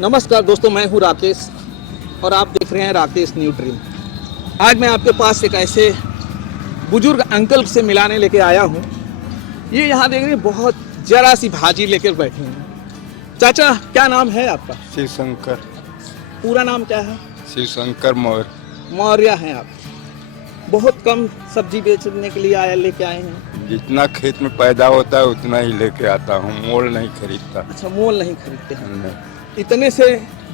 नमस्कार दोस्तों, मैं हूं राकेश और आप देख रहे हैं राकेश न्यू ड्रीम। आज मैं आपके पास एक ऐसे बुजुर्ग अंकल से मिलाने लेके आया हूं। ये यहाँ देख रहे हैं, बहुत जरा सी भाजी लेकर बैठे हैं। चाचा, क्या नाम है आपका? शिव शंकर। पूरा नाम क्या है? शिव शंकर मौर्य। मौर्य हैं आप। बहुत कम सब्जी बेचने के लिए लेके आए हैं। जितना खेत में पैदा होता है उतना ही लेके आता हूँ, मोल नहीं खरीदता। अच्छा, मोल नहीं खरीदते हैं। नहीं। इतने से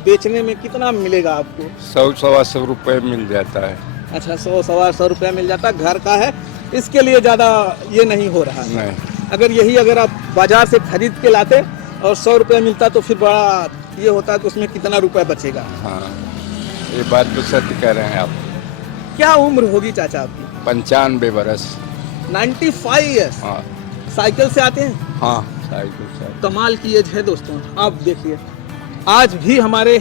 बेचने में कितना मिलेगा आपको? 100-125 रुपये मिल जाता है। अच्छा, 100-125 रुपया मिल जाता है। घर का है, इसके लिए ज़्यादा ये नहीं हो रहा है। नहीं, अगर आप बाजार से खरीद के लाते और 100 रुपया मिलता तो फिर बड़ा ये होता कि उसमें कितना रुपया बचेगा। हाँ, ये बात तो सत्य कह रहे हैं आप। क्या उम्र होगी चाचा आपकी? 95 बरस। 95 ईयर्स। हाँ साइकिल से आते हैं? हाँ, साइकिल से। कमाल की एज है दोस्तों। आप देखिए, आज भी हमारे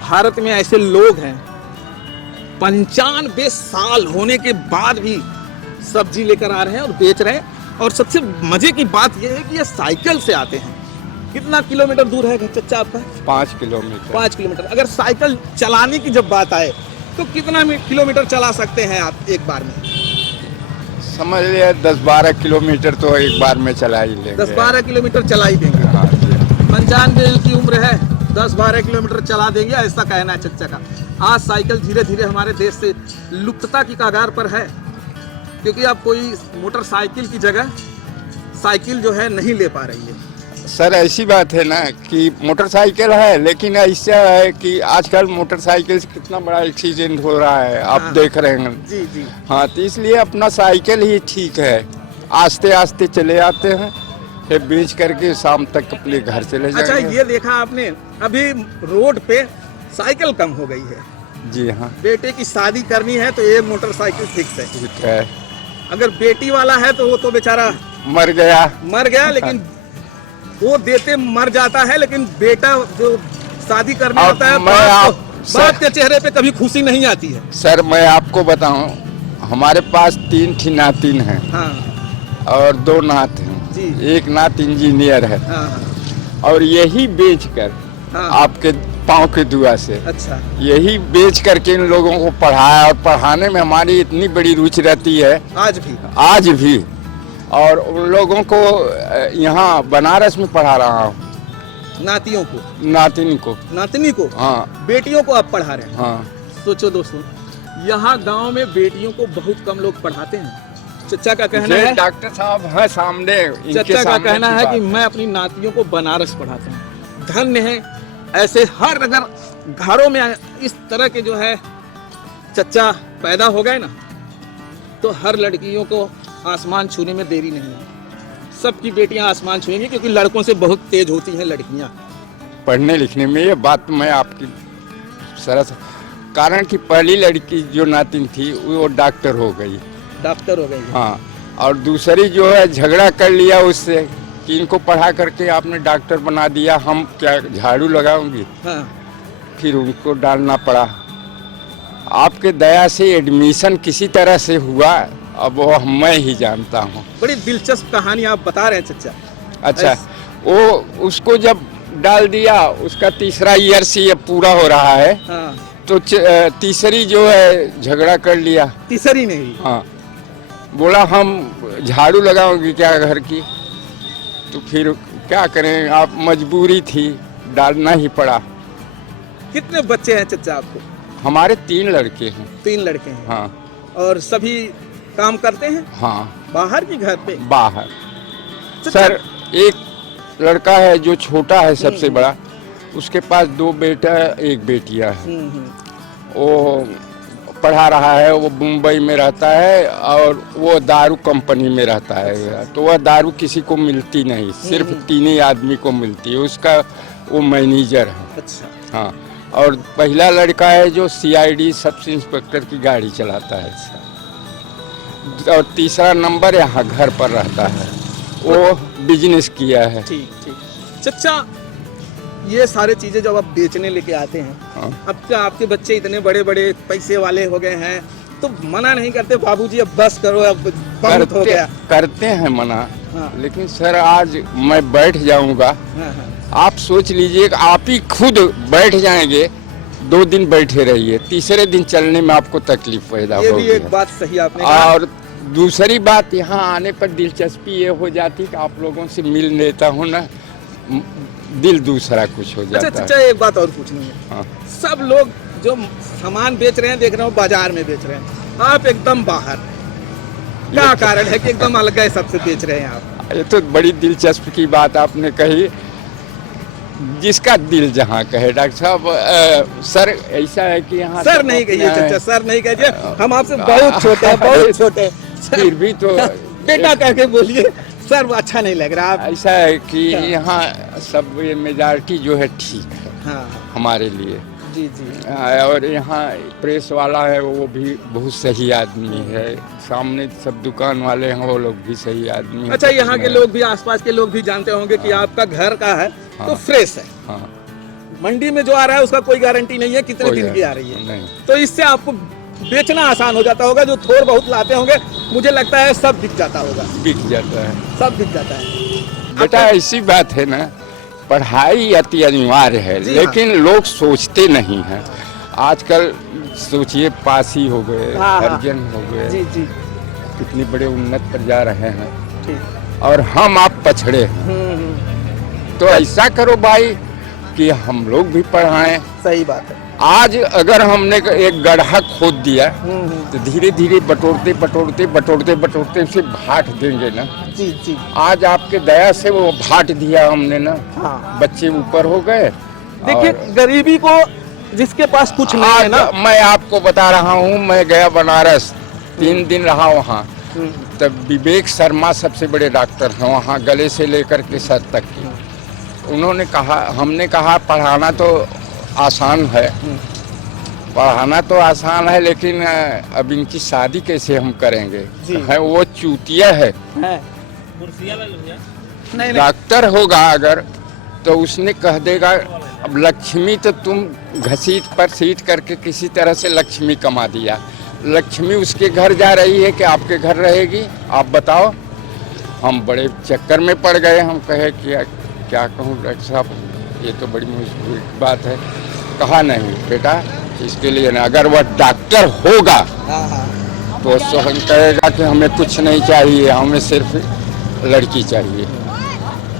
भारत में ऐसे लोग हैं 95 साल होने के बाद भी सब्जी लेकर आ रहे हैं और बेच रहे हैं। और सबसे मजे की बात यह है कि ये साइकिल से आते हैं। कितना किलोमीटर दूर है घर चच्चा आपका? 5 किलोमीटर। 5 किलोमीटर। अगर साइकिल चलाने की जब बात आए तो कितना किलोमीटर चला सकते हैं आप एक बार में? समझ लिया 10-12 किलोमीटर तो एक बार में चला ही लेंगे। 10-12 किलोमीटर चला ही देंगे। हाँ जी। 95 की उम्र है, 10-12 किलोमीटर चला देंगे, ऐसा कहना है चच्चा का। आज साइकिल धीरे धीरे हमारे देश से लुप्तता की कगार पर है, क्योंकि अब कोई मोटरसाइकिल की जगह साइकिल जो है नहीं ले पा रही है। सर, ऐसी बात है ना कि मोटरसाइकिल है, लेकिन ऐसा है कि आजकल मोटरसाइकिल से कितना बड़ा एक्सीडेंट हो रहा है, आप हाँ, देख रहे हैं। जी जी। हाँ, तो इसलिए अपना साइकिल ही ठीक है। आस्ते आस्ते चले आते हैं, फिर बेच करके शाम तक अपने घर चले जाएंगे। अच्छा, ये देखा आपने, अभी रोड पे साइकिल कम हो गई है। जी हाँ, बेटे की शादी करनी है तो ये मोटरसाइकिल फिक्स है। ठीक है। अगर बेटी वाला है तो वो तो बेचारा मर गया, लेकिन वो देते मर जाता है, लेकिन बेटा जो शादी करने अब आता है मैं बाप के चेहरे पे कभी खुशी नहीं आती है। सर, मैं आपको बताऊं, हमारे पास 3 नातिन हैं। हाँ और 2 नात हैं जी। एक नात इंजीनियर है। हाँ और यही बेचकर हाँ। आपके पाँव के दुआ से अच्छा, यही बेच करके इन लोगों को पढ़ाया, और पढ़ाने में हमारी इतनी बड़ी रुचि रहती है आज भी। और उन लोगों को यहाँ बनारस में पढ़ा रहा हूँ। नातियों को, नातनी को, हाँ, बेटियों को आप पढ़ा रहे हैं। हाँ। सोचो दोस्तों, यहाँ गांव में बेटियों को बहुत कम लोग पढ़ाते हैं। चच्चा का कहना है, डॉक्टर साहब है सामने, चच्चा का कहना है कि मैं अपनी नातियों को बनारस पढ़ाता हूँ। धन्य है ऐसे हर अगर घरों में इस तरह के जो है चच्चा पैदा हो गए ना, तो हर लड़कियों को आसमान छूने में देरी नहीं है। सबकी बेटियां आसमान छुएंगी, क्योंकि लड़कों से बहुत तेज होती हैं लड़कियां पढ़ने लिखने में। ये बात मैं आपकी सरस, कारण कि पहली लड़की जो नातिन थी वो डॉक्टर हो गई। हाँ, और दूसरी जो है झगड़ा कर लिया उससे कि इनको पढ़ा करके आपने डॉक्टर बना दिया, हम क्या झाड़ू लगाऊंगी। हाँ। फिर उनको डालना पड़ा। आपके दया से एडमिशन किसी तरह से हुआ, अब वो मैं ही जानता हूँ। बड़ी दिलचस्प कहानी आप बता रहे हैं चच्चा। अच्छा, वो उसको जब डाल दिया, उसका 3रा ईयर से ये पूरा हो रहा है। हाँ। तो तीसरी जो है झगड़ा कर लिया। तीसरी नहीं? हाँ, बोला हम झाड़ू लगाऊंगी क्या घर की। तो फिर क्या करें, आप मजबूरी थी, डालना ही पड़ा। कितने बच्चे हैं चच्चा आपको? हमारे 3 लड़के हैं। 3 लड़के हैं। हाँ। और सभी काम करते हैं? हाँ, बाहर की घर पे? बाहर। सर, एक लड़का है जो छोटा है, सबसे बड़ा, उसके पास 2 बेटा 1 बेटियां है। वो पढ़ा रहा है, वो मुंबई में रहता है और वो दारू कंपनी में रहता है। तो वह दारू किसी को मिलती नहीं, सिर्फ 3 ही आदमी को मिलती है। उसका वो मैनेजर है। अच्छा। हाँ, और पहला लड़का है जो CID सब इंस्पेक्टर की गाड़ी चलाता है। और 3रा नंबर यहाँ घर पर रहता है, वो बिजनेस किया है। ठीक ठीक। चच्चा, ये सारे चीजें जब आप बेचने लेके आते हैं, हाँ। अब क्या आपके बच्चे इतने बड़े बड़े पैसे वाले हो गए हैं तो मना नहीं करते बाबूजी अब बस करो, अब बहुत हो गया? करते हैं मना। हाँ। लेकिन सर, आज मैं बैठ जाऊंगा हाँ हाँ। आप सोच लीजिए कि आप ही खुद बैठ जाएंगे, 2 दिन बैठे रहिए, तीसरे दिन चलने में आपको तकलीफ पैदा ये होगी। भी एक बात सही आपने कहा। और दूसरी बात, यहाँ आने पर दिलचस्पी ये हो जाती कि आप लोगों से मिल लेता हूँ ना, दिल दूसरा कुछ हो जाता अच्छा, है। एक बात और पूछनी है। हाँ। सब लोग जो सामान बेच रहे हैं, देख रहे हो बाजार में बेच रहे हैं, आप एकदम बाहर, क्या कारण है कि एकदम अलग है सबसे बेच रहे हैं आप? ये तो बड़ी दिलचस्प की बात आपने कही, जिसका दिल जहाँ कहे। डॉक्टर साहब, सर ऐसा है कि यहाँ सर नहीं कहिए चाचा, सर नहीं कहिए, हम आपसे बहुत छोटे हैं, बहुत छोटे हैं। फिर भी तो बेटा कह के बोलिए, सर वो अच्छा नहीं लग रहा आप। ऐसा है कि हाँ। यहाँ सब ये मेजॉरिटी जो है ठीक है हाँ हमारे लिए। जी जी। और यहाँ प्रेस वाला है वो भी बहुत सही आदमी है, सामने सब दुकान वाले हैं वो लोग भी सही आदमी हैं। अच्छा, यहाँ के लोग भी, आसपास के लोग भी जानते होंगे कि आपका घर का है तो हाँ। फ्रेश है। हाँ, मंडी में जो आ रहा है उसका कोई गारंटी नहीं है कितने दिन की आ रही है, नहीं। तो इससे आपको बेचना आसान हो जाता होगा। जो थोड़ बहुत लाते होंगे, मुझे लगता है सब बिक जाता होगा। बिक जाता है सब बिक जाता है। बेटा, ऐसी बात है ना, पढ़ाई अति अनिवार्य है, जी हाँ। लेकिन लोग सोचते नहीं हैं। आजकल सोचिए, पास ही हो गए, हाँ, हाँ। अर्जन हो गए, जी जी कितनी बड़े उन्नत पर जा रहे हैं, ठीक। और हम आप पछड़े हैं। तो ऐसा करो भाई कि हम लोग भी पढ़ाएं। सही बात है। आज अगर हमने एक गड्ढा खोद दिया तो धीरे धीरे बटोरते बटोरते बटोरते बटोरते उसे भाट देंगे ना। जी जी। आज आपके दया से वो भाट दिया हमने ना, हाँ। बच्चे ऊपर हो गए। देखिए, गरीबी को जिसके पास कुछ नहीं है ना, मैं आपको बता रहा हूँ, मैं गया बनारस, 3 दिन रहा वहाँ। तब विवेक शर्मा सबसे बड़े डॉक्टर हैं वहाँ, गले से लेकर के सर तक की। उन्होंने कहा, हमने कहा पढ़ाना तो आसान है, पढ़ाना तो आसान है, लेकिन अब इनकी शादी कैसे हम करेंगे? है वो चूतिया है। नहीं डॉक्टर होगा अगर तो उसने कह देगा अब लक्ष्मी तो तुम घसीट पर सीट करके किसी तरह से लक्ष्मी कमा दिया, लक्ष्मी उसके घर जा रही है कि आपके घर रहेगी? आप बताओ। हम बड़े चक्कर में पड़ गए। हम कहे कि क्या कहूँ डॉक्टर साहब, ये तो बड़ी मुश्किल बात है। कहा नहीं बेटा, इसके लिए ना, अगर वह डॉक्टर होगा तो स्वयं कहेगा कि हमें कुछ नहीं चाहिए, हमें सिर्फ लड़की चाहिए,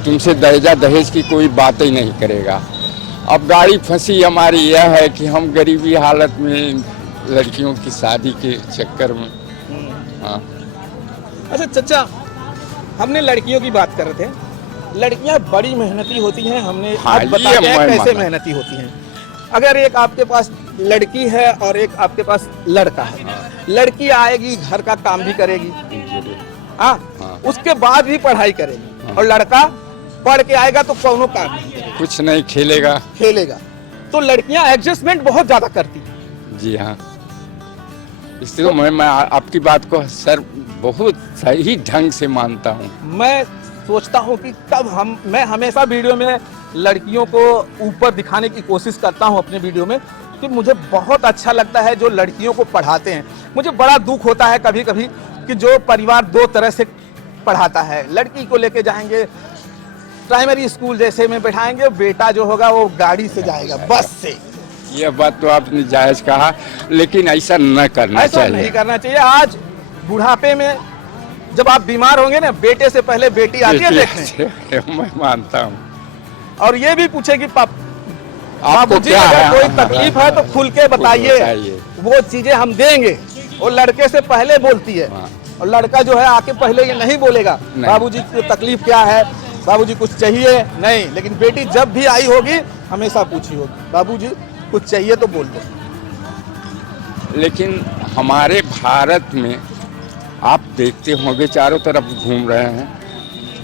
तुमसे दहेजा दहेज की कोई बात ही नहीं करेगा। अब गाड़ी फंसी हमारी यह है कि हम गरीबी हालत में लड़कियों की शादी के चक्कर में। हाँ। अच्छा चाचा, हमने लड़कियों की बात कर रहे थे। लड़कियां बड़ी मेहनती होती हैं, हमने आज बताया कैसे मेहनती होती हैं। अगर एक आपके पास लड़की है और एक आपके पास लड़का है, लड़की आएगी घर का काम भी करेगी, हाँ, उसके बाद भी पढ़ाई करेगी, और लड़का पढ़ के आएगा तो कोनो काम नहीं करेगा, कुछ नहीं खेलेगा। तो लड़कियां एडजस्टमेंट बहुत ज्यादा करती हैं। जी हाँ, इसलिए मैं आपकी बात को सर बहुत सही ढंग से मानता हूँ। मैं सोचता हूँ कि मैं हमेशा वीडियो में लड़कियों को ऊपर दिखाने की कोशिश करता हूँ अपने वीडियो में, कि मुझे बहुत अच्छा लगता है जो लड़कियों को पढ़ाते हैं। मुझे बड़ा दुख होता है कभी कभी कि जो परिवार 2 तरह से पढ़ाता है, लड़की को लेके जाएंगे प्राइमरी स्कूल जैसे में बैठाएंगे, बेटा जो होगा वो गाड़ी से जाएगा, बस से। ये बात तो आपने जायज कहा, लेकिन ऐसा न करना चाहिए। ऐसा नहीं करना चाहिए। आज बुढ़ापे में जब आप बीमार होंगे ना, बेटे से पहले बेटी आती है देखने। मैं मानता हूँ। और ये भी पूछे कि आपको बाबूजी क्या अगर है, कोई तकलीफ है तो खुल के बताइए, वो चीजें हम देंगे। वो लड़के से पहले बोलती है, और लड़का जो है आके पहले ये नहीं बोलेगा बाबूजी को तकलीफ क्या है, बाबूजी कुछ चाहिए नहीं। लेकिन बेटी जब भी आई होगी हमेशा पूछी होगी, बाबूजी कुछ चाहिए तो बोल दो। लेकिन हमारे भारत में आप देखते होंगे, चारों तरफ घूम रहे हैं,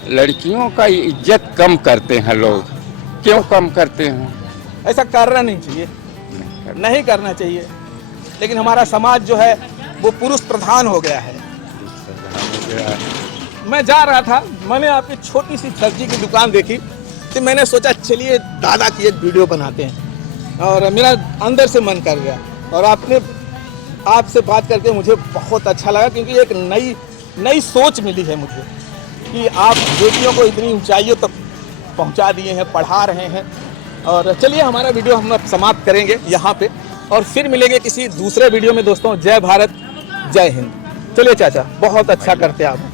लड़कियों का इज्जत कम करते हैं लोग। क्यों कम करते हैं? ऐसा करना नहीं चाहिए, नहीं करना चाहिए। लेकिन हमारा समाज जो है वो पुरुष प्रधान हो गया है। मैं जा रहा था, मैंने आपकी छोटी सी सब्जी की दुकान देखी, तो मैंने सोचा चलिए दादा की एक वीडियो बनाते हैं, और मेरा अंदर से मन कर गया। और आपसे बात करके मुझे बहुत अच्छा लगा, क्योंकि एक नई सोच मिली है मुझे कि आप बेटियों को इतनी ऊंचाइयों तक पहुंचा दिए हैं, पढ़ा रहे हैं। और चलिए हमारा वीडियो हम अब समाप्त करेंगे यहाँ पे और फिर मिलेंगे किसी दूसरे वीडियो में दोस्तों। जय भारत, जय हिंद। चलिए चाचा, बहुत अच्छा करते हैं आप।